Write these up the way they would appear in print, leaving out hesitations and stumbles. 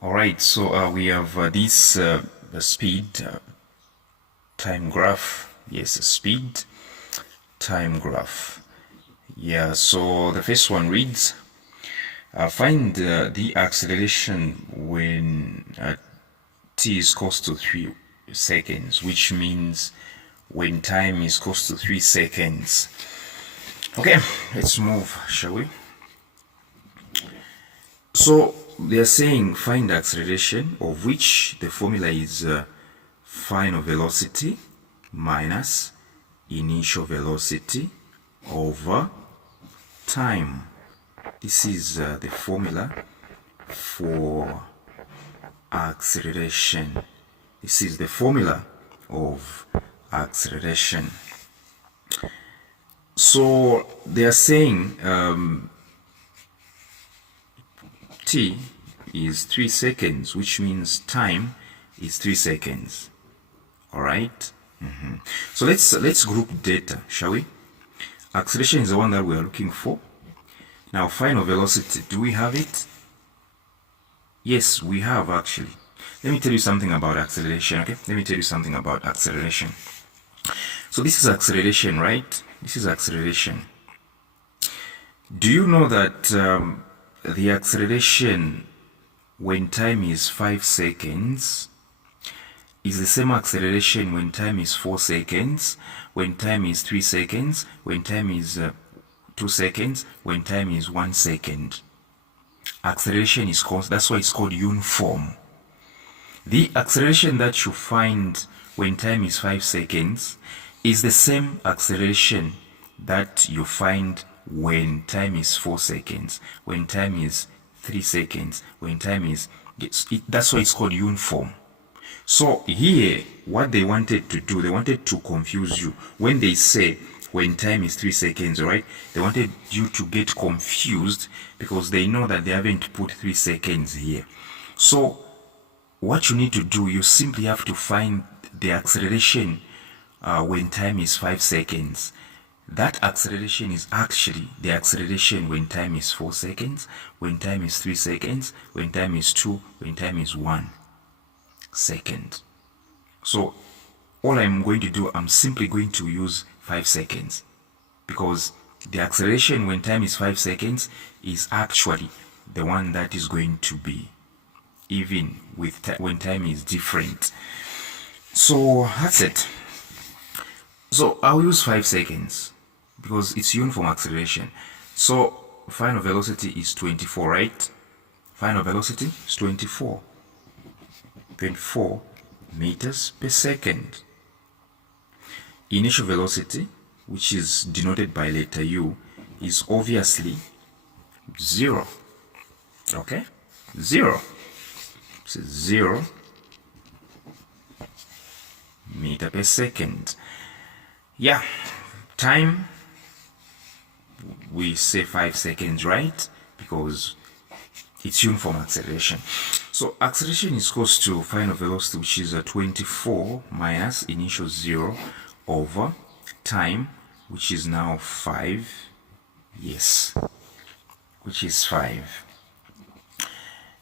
All right, so we have this speed time graph. Yes, speed time graph. Yeah, so the first one reads, find the acceleration when t is close to 3 seconds, which means when time is close to 3 seconds. Okay, let's move, shall we? So they are saying find the acceleration, of which the formula is final velocity minus initial velocity over time. This is the formula for acceleration. This is the formula of acceleration. So they are saying t is 3 seconds, which means time is 3 seconds. All right. So let's group data, shall we? Acceleration is the one that we are looking for. Now, final velocity, do we have it? Yes, we have actually. Let me tell you something about acceleration, okay? Let me tell you something about acceleration. So this is acceleration, right? This is acceleration. Do you know that the acceleration when time is 5 seconds is the same acceleration when time is 4 seconds, when time is 3 seconds, when time is 2 seconds, when time is 1 second? Acceleration is called, that's why it's called uniform. The acceleration that you find when time is 5 seconds is the same acceleration that you find when time is 4 seconds, when time is 3 seconds, when time is... that's why it's called uniform. So here, what they wanted to do, they wanted to confuse you. When they say when time is 3 seconds, right? They wanted you to get confused because they know that they haven't put 3 seconds here. So what you need to do, you simply have to find the acceleration when time is 5 seconds. That acceleration is actually the acceleration when time is 4 seconds, when time is 3 seconds, when time is 2, when time is 1 second. So all I'm going to do, I'm simply going to use 5 seconds because the acceleration when time is 5 seconds is actually the one that is going to be even with when time is different. So that's it. So I'll use 5 seconds because it's uniform acceleration. So final velocity is 24, right? Final velocity is 24 meters per second. Initial velocity, which is denoted by letter U, is obviously 0. Okay? 0. So 0 meter per second. Yeah. Time, we say 5 seconds, right? Because it's uniform acceleration. So acceleration is close to final velocity, which is 24 minus initial 0 over time, which is now 5. Yes, which is 5.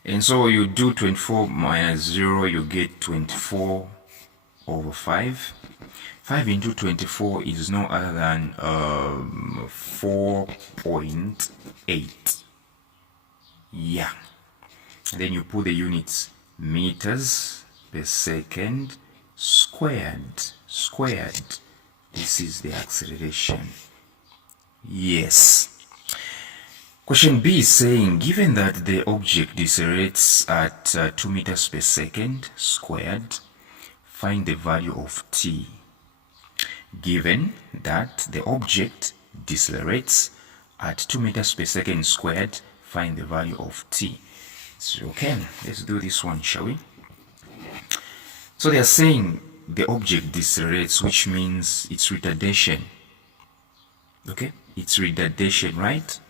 And so you do 24 minus 0, you get 24 over 5. 5 into 24 is no other than 4.8. Yeah. And then you put the units, meters per second squared. This is the acceleration. Yes. Question B is saying, given that the object decelerates at 2 meters per second squared, find the value of t. Given that the object decelerates at 2 meters per second squared, find the value of t. So, okay, let's do this one, shall we? So they are saying the object decelerates, which means it's retardation. Okay, it's retardation, right?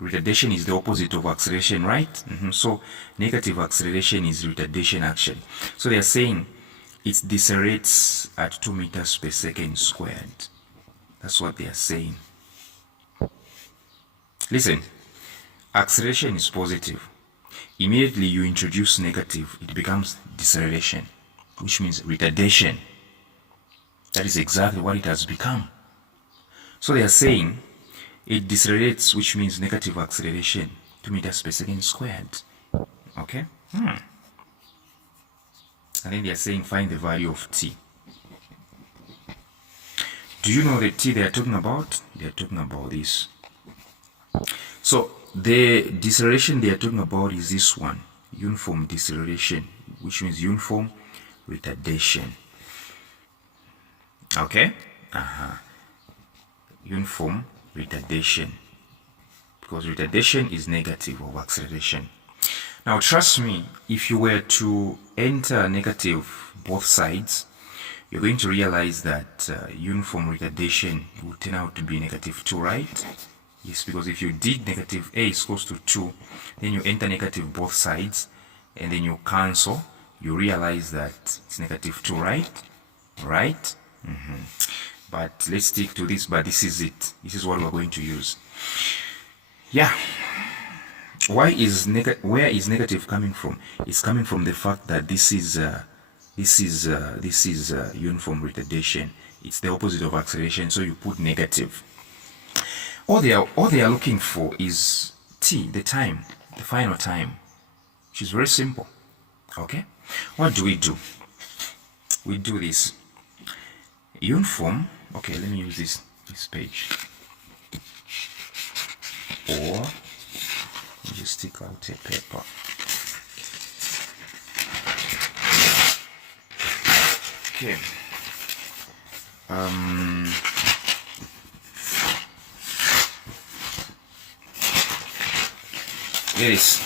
Retardation is the opposite of acceleration, right? So negative acceleration is retardation action. So they are saying it decelerates at 2 meters per second squared. That's what they are saying. Listen, acceleration is positive. immediately you introduce negative, it becomes deceleration, which means retardation. That is exactly what it has become. So they are saying it decelerates, which means negative acceleration, 2 meters per second squared. Okay? And then they are saying find the value of t. Do you know the t they are talking about? They are talking about this. So the deceleration they are talking about is this one, uniform deceleration, which means uniform retardation. Okay? Uniform retardation, because retardation is negative of acceleration. Now trust me, if you were to enter negative both sides, you're going to realize that uniform retardation will turn out to be -2, right? Yes, because if you did negative a is equals to 2, then you enter negative both sides, and then you cancel, you realize that it's -2, right? Right? But let's stick to this, but this is it. This is what we're going to use. Yeah. Where is negative coming from? It's coming from the fact that this is uniform retardation. It's the opposite of acceleration, so you put negative. All they are looking for is t, the time, the final time, which is very simple. Okay? What do? We do this. Uniform. Okay, let me use this page. Or just stick out a paper. Okay. Yes.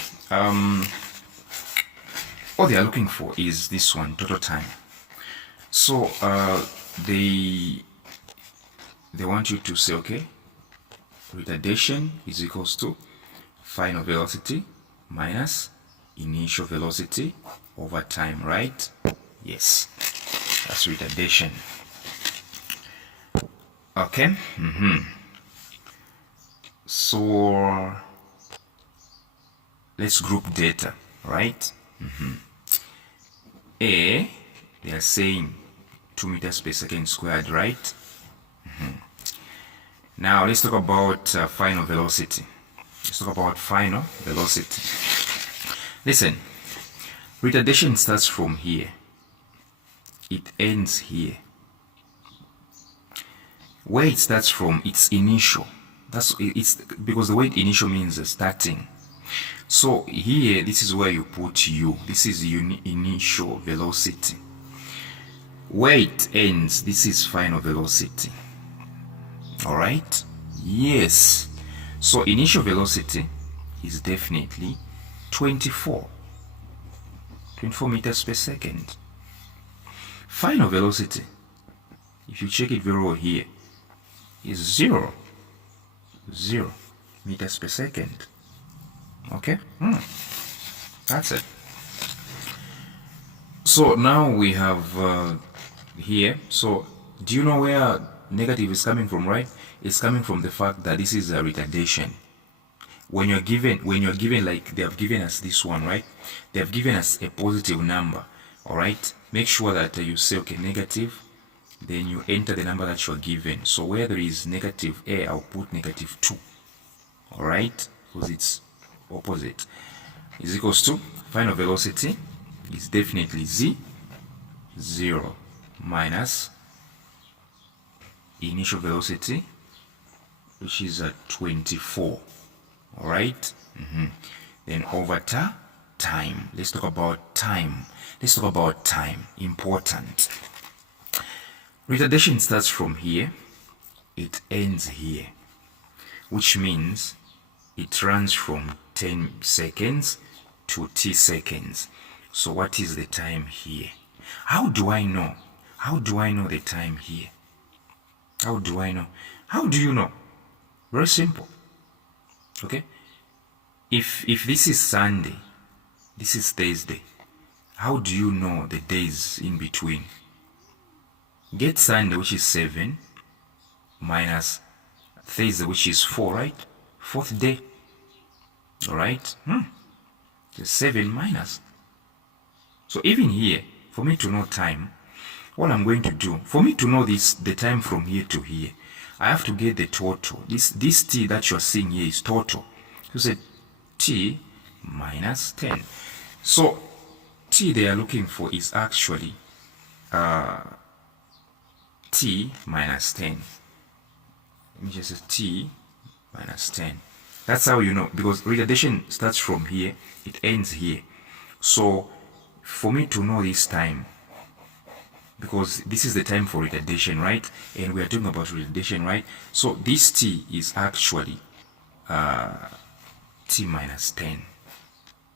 All they are looking for is this one, total time. So they want you to say, okay, retardation is equals to final velocity minus initial velocity over time, right? Yes, that's retardation. Okay. So let's group data, right? A, they are saying 2 meters per second squared, right? Now let's talk about final velocity. Let's talk about final velocity. Listen, retardation starts from here. It ends here. Where it starts from, it's initial. It's because the word initial means starting. So here, this is where you put u. This is initial velocity. Where it ends, this is final velocity. All right? Yes. So initial velocity is definitely 24 meters per second. Final velocity, if you check it very well here, is 0 meters per second. Okay? That's it. So now we have here. So do you know where negative is coming from, right? It's coming from the fact that this is a retardation. When you're given like they have given us this one, right? They have given us a positive number. All right? Make sure that you say, okay, negative, then you enter the number that you're given. So where there is negative a, I'll put -2. All right? Because it's opposite. Is equals to final velocity is definitely z0 minus initial velocity, which is at 24. All right? Then over time. Let's talk about time. Important. Retardation starts from here. It ends here, which means it runs from 10 seconds to t seconds. So what is the time here? How do I know? How do I know the time here? How do I know? How do you know? Very simple. Okay? If this is Sunday, this is Thursday, how do you know the days in between? Get Sunday, which is 7, minus Thursday, which is 4, right? 4th day. All right? Just 7 minus. So even here, for me to know time, what I'm going to do, for me to know the time from here to here, I have to get the total. This t that you're seeing here is total. So say t minus 10. So t they are looking for is actually t minus 10. Let me just say t minus 10. That's how you know, because retardation starts from here, it ends here. So for me to know this time, because this is the time for retardation, right? And we are talking about retardation, right? So this t is actually t minus 10.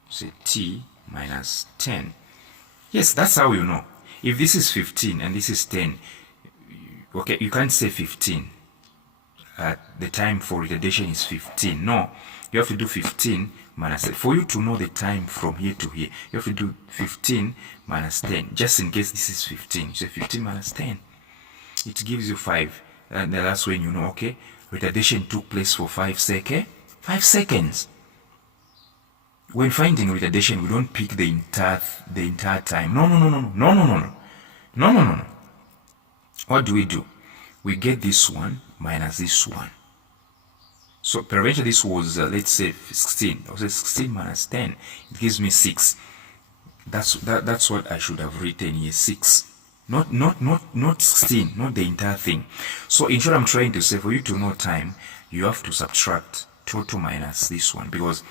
Say t minus 10. Yes, that's how you know. If this is 15 and this is 10, okay, you can't say 15. The time for retardation is 15. No, you have to do 15 minus 10. For you to know the time from here to here, you have to do 15 minus 10. Just in case this is 15, you say 15 minus 10. It gives you 5. And that's when you know, okay, retardation took place for 5 seconds. 5 seconds. When finding retardation, we don't pick the entire time. No. What do? We get this one minus this one. So peradventure this was let's say 16. I would say 16 minus 10. It gives me 6. That's what I should have written here. 6. Not 16. Not the entire thing. So in short, I'm trying to say, for you to know time, you have to subtract total minus this one, because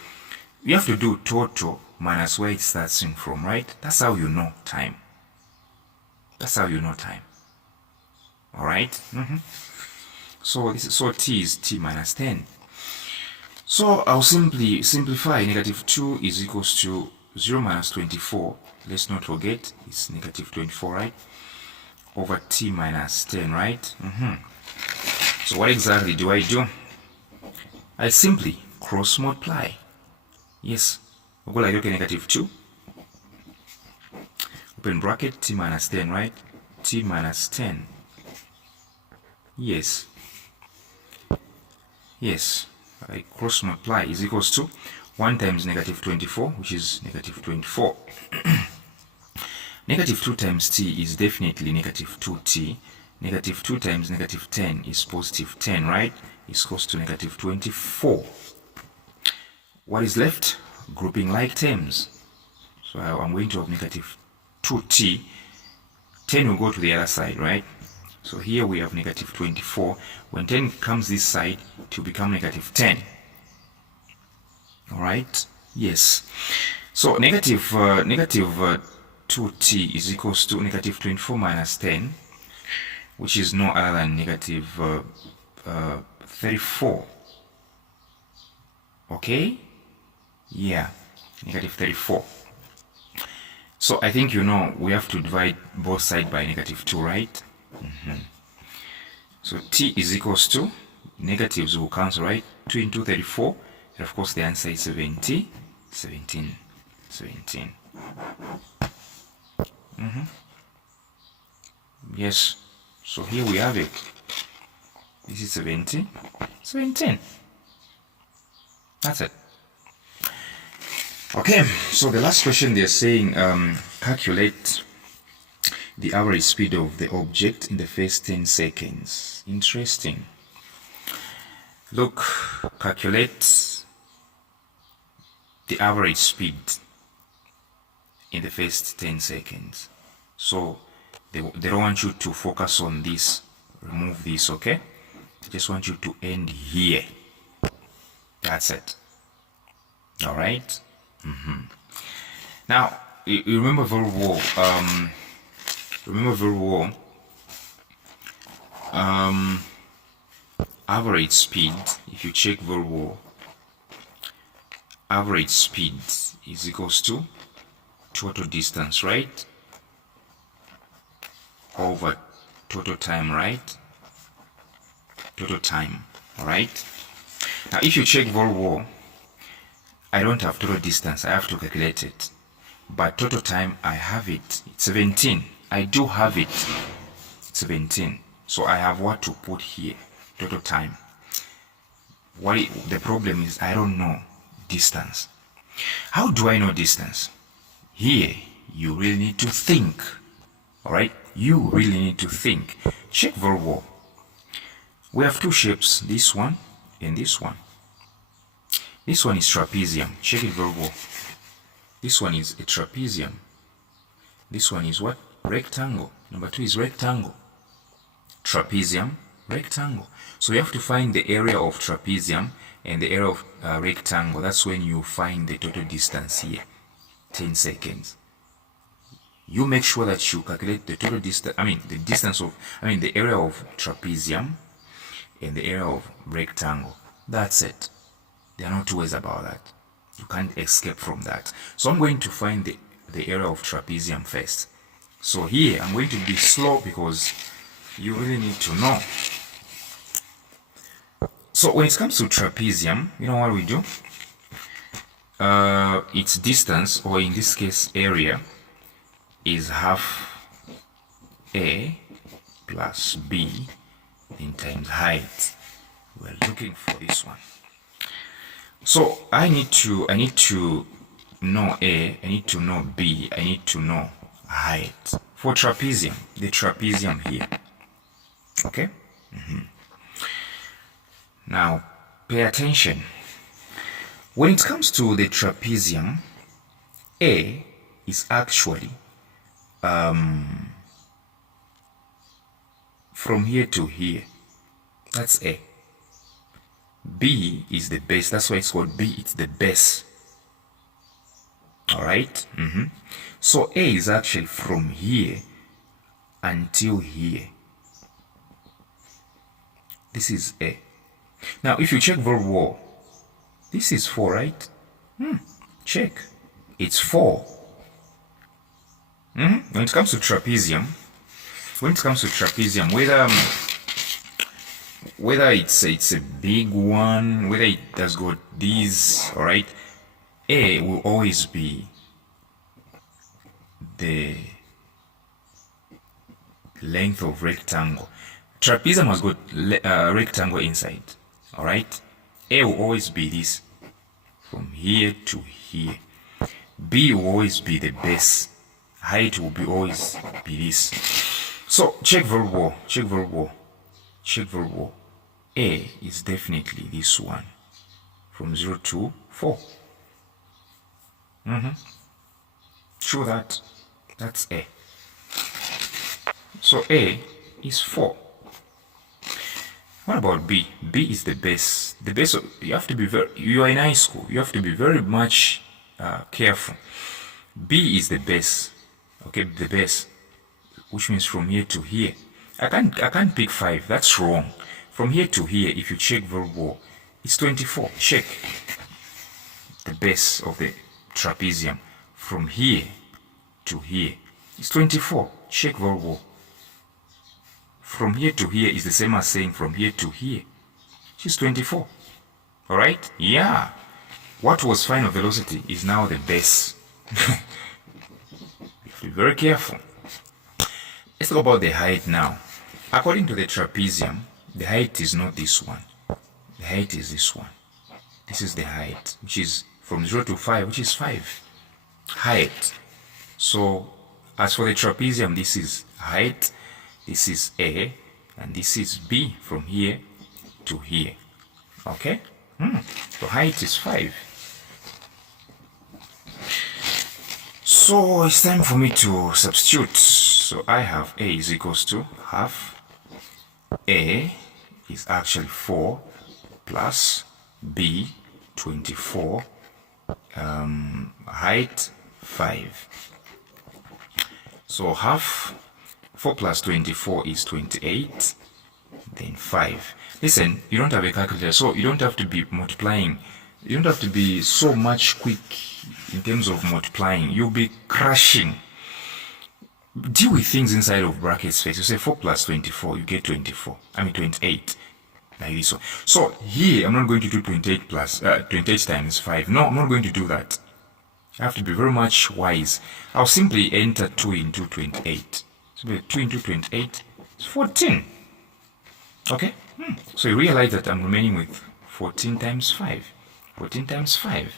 you have to do total minus where it starts from, right? That's how you know time. That's how you know time. All right. So t is t minus 10. So I'll simply simplify. Negative 2 is equals to 0 minus 24. Let's not forget it's negative 24, right? Over t minus 10, right? So what exactly do? I simply cross multiply. Yes, we'll go like, okay, negative 2, open bracket, t minus 10, right? T minus 10. Yes, I cross multiply is equals to 1 times negative 24, which is negative 24. Negative 2 times t is definitely negative 2t. Negative 2 times negative 10 is positive 10, right? It's equals to negative 24. What is left? Grouping like terms. So I'm going to have negative 2t. 10 will go to the other side, right? So here we have negative 24. When 10 comes this side, it will become negative 10. All right? Yes. So negative 2t is equals to negative 24 minus 10, which is no other than negative 34. Okay? Yeah, negative 34. So I think you know we have to divide both sides by negative 2, right? So t is equals to, negatives will cancel, right? 2 into 34, and of course the answer is 17. Yes, so here we have it. This is 17. That's it. Okay, so the last question they're saying, calculate the average speed of the object in the first 10 seconds. Interesting. Look, calculate the average speed in the first 10 seconds. So they don't want you to focus on this. Remove this, okay? They just want you to end here. That's it. All right? Now, you remember very well, average speed, if you check very well, average speed is equals to total distance, right? Over total time, right? Total time, all right? Now, if you check very well, I don't have total distance, I have to calculate it. But total time, I have it. It's 17. I do have it. It's 17. So I have what to put here. Total time. The problem is I don't know distance. How do I know distance? Here, you really need to think. Alright? You really need to think. Check verb wall. We have two shapes, this one and this one. This one is trapezium. Check it verb wall. This one is a trapezium. This one is what? Rectangle. Number 2 is rectangle. Trapezium, rectangle. So you have to find the area of trapezium and the area of rectangle. That's when you find the total distance here. 10 seconds. You make sure that you calculate the total distance, the area of trapezium and the area of rectangle. That's it. There are no two ways about that. You can't escape from that. So I'm going to find the area of trapezium first. So here I'm going to be slow because you really need to know. So when it comes to trapezium, you know what we do? Its distance, or in this case area, is half A plus B in times height. We're looking for this one. So I need to know A, I need to know B, I need to know height. For trapezium, the trapezium here. Okay? Now, pay attention. When it comes to the trapezium, A is actually from here to here. That's A. B is the base. That's why it's called B. It's the base. Alright? So A is actually from here until here. This is A. Now, if you check verb wall, this is 4, right? Check. It's 4. When it comes to trapezium, whether it's a big one, whether it does got these, all right, A will always be the length of rectangle. Trapezium has got rectangle inside, all right. A will always be this from here to here. B will always be the base. Height will always be this. So check verb wall. A is definitely this one from 0 to 4. Show that. That's A. So A is 4. What about B? B is the base. The base, you have to be you are in high school. You have to be very much careful. B is the base. Okay, the base, which means from here to here. I can't pick 5. That's wrong. From here to here, if you check verb wall, it's 24. Check the base of the trapezium. From here to here, it's 24. Check verb wall. From here to here is the same as saying from here to here. She's 24. Alright? Yeah. What was final velocity is now the base. Be very careful. Let's talk about the height now. According to the trapezium, the height is not this one. The height is this one. This is the height, which is from 0 to 5, which is 5. Height. So, as for the trapezium, this is height, this is A, and this is B from here to here. Okay? So height is 5. So it's time for me to substitute. So I have A is equals to half. A is actually 4 plus B 24. Height 5. So half 4 plus 24 is 28. Then 5. Listen, you don't have a calculator, so you don't have to be multiplying. You don't have to be so much quick in terms of multiplying. You'll be crashing. Deal with things inside of brackets first. You say 4 plus 24, you get 28. Like this one. So here, I'm not going to do 28 times 5. No, I'm not going to do that. I have to be very much wise. I'll simply enter 2 into 28. So 2 into 28 is 14. Okay? So you realize that I'm remaining with 14 times 5. 14 times 5.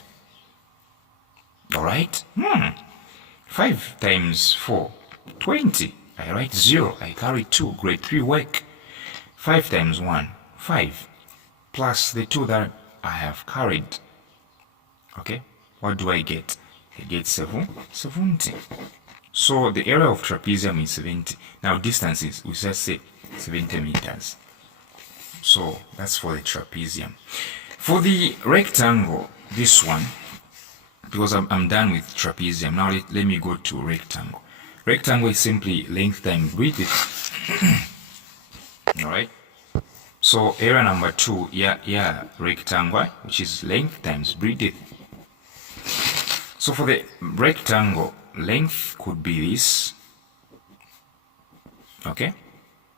All right. 5 times 4, 20. I write 0. I carry 2. Grade 3 work. 5 times 1, 5. Plus the 2 that I have carried. Okay. What do I get? I get 70. So the area of trapezium is 70. Now distance is, we just say 70 meters. So that's for the trapezium. For the rectangle, this one, because I'm done with trapezium, now let me go to rectangle. Rectangle is simply length times width. Alright. So area number 2, rectangle, which is length times breadth. So for the rectangle, length could be this. Okay.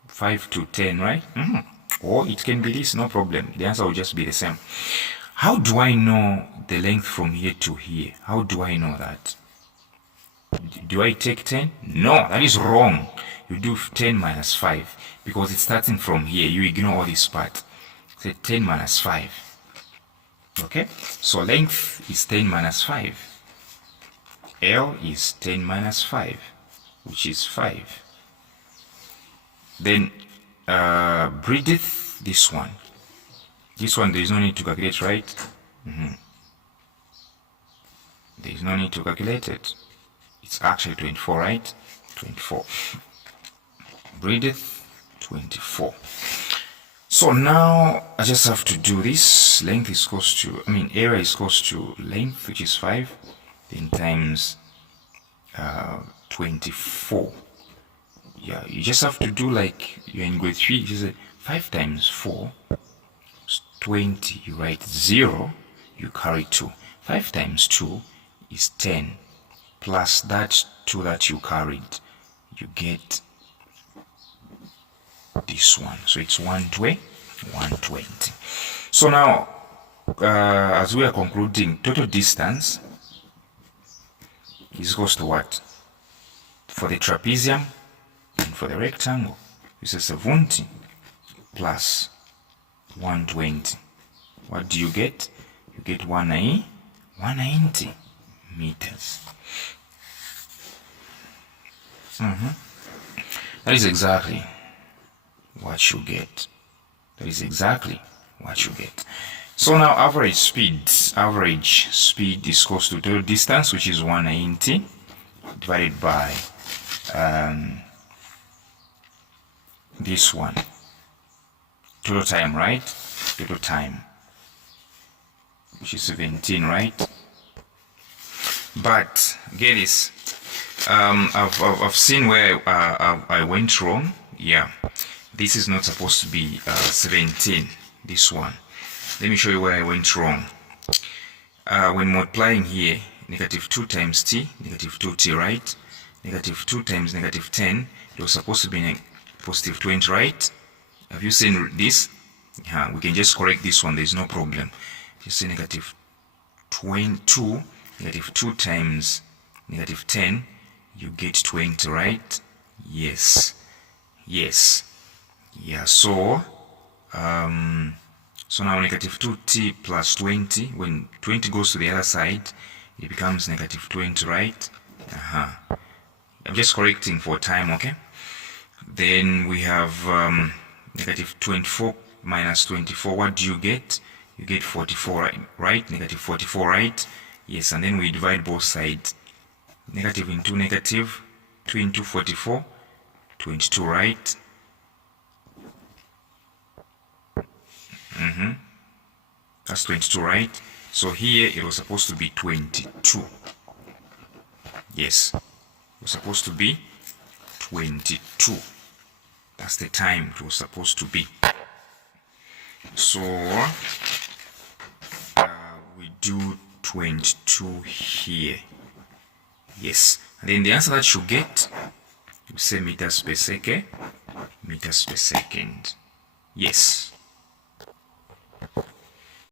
5 to 10, right? Or it can be this, no problem. The answer will just be the same. How do I know the length from here to here? How do I know that? Do I take 10? No, that is wrong. You do 10 minus 5 because it's starting from here. You ignore all this part. Say 10 minus 5. Okay? So length is 10 minus 5. L is 10 minus 5, which is 5. Then breadth, this one. This one, there is no need to calculate, right? There is no need to calculate it. It's actually 24, right? 24. Breadth, 24. So now I just have to do this. Length is equals to, area is equals to length, which is 5, then times 24. Yeah, you just have to do like you're in grade 3. You say 5 times 4 is 20. You write 0, you carry 2. 5 times 2 is 10. Plus that 2 that you carried, you get this one. So it's 120. So now, as we are concluding, total distance is equals to what? For the trapezium and for the rectangle, it's 70 plus 120. What do you get? You get 190 meters. That is exactly what you get. That is exactly what you get. So now average speed is equals to total distance, which is 190 divided by this one. Total time, right? Total time, which is 17, right? But get this. I've seen where I went wrong. Yeah, this is not supposed to be 17. This one. Let me show you where I went wrong. When multiplying here, negative 2 times t, negative 2t, right? Negative 2 times negative 10, it was supposed to be positive 20, right? Have you seen this? Yeah, we can just correct this one. There is no problem. Just say negative 22, negative 2 times negative 10, you get 20, right? Yes. Yeah, so now negative 2t plus 20, when 20 goes to the other side, it becomes negative 20, right? I'm just correcting for time, okay? Then we have negative 24 minus 24. What do you get? You get 44, right? Negative 44, right? Yes, and then we divide both sides. Negative into negative, 2 into 44, 22, right? That's 22, right? So here it was supposed to be 22. Yes, it was supposed to be 22. That's the time it was supposed to be. So we do 22 here. Yes, and then the answer that you get, you say meters per second. Meters per second. Yes.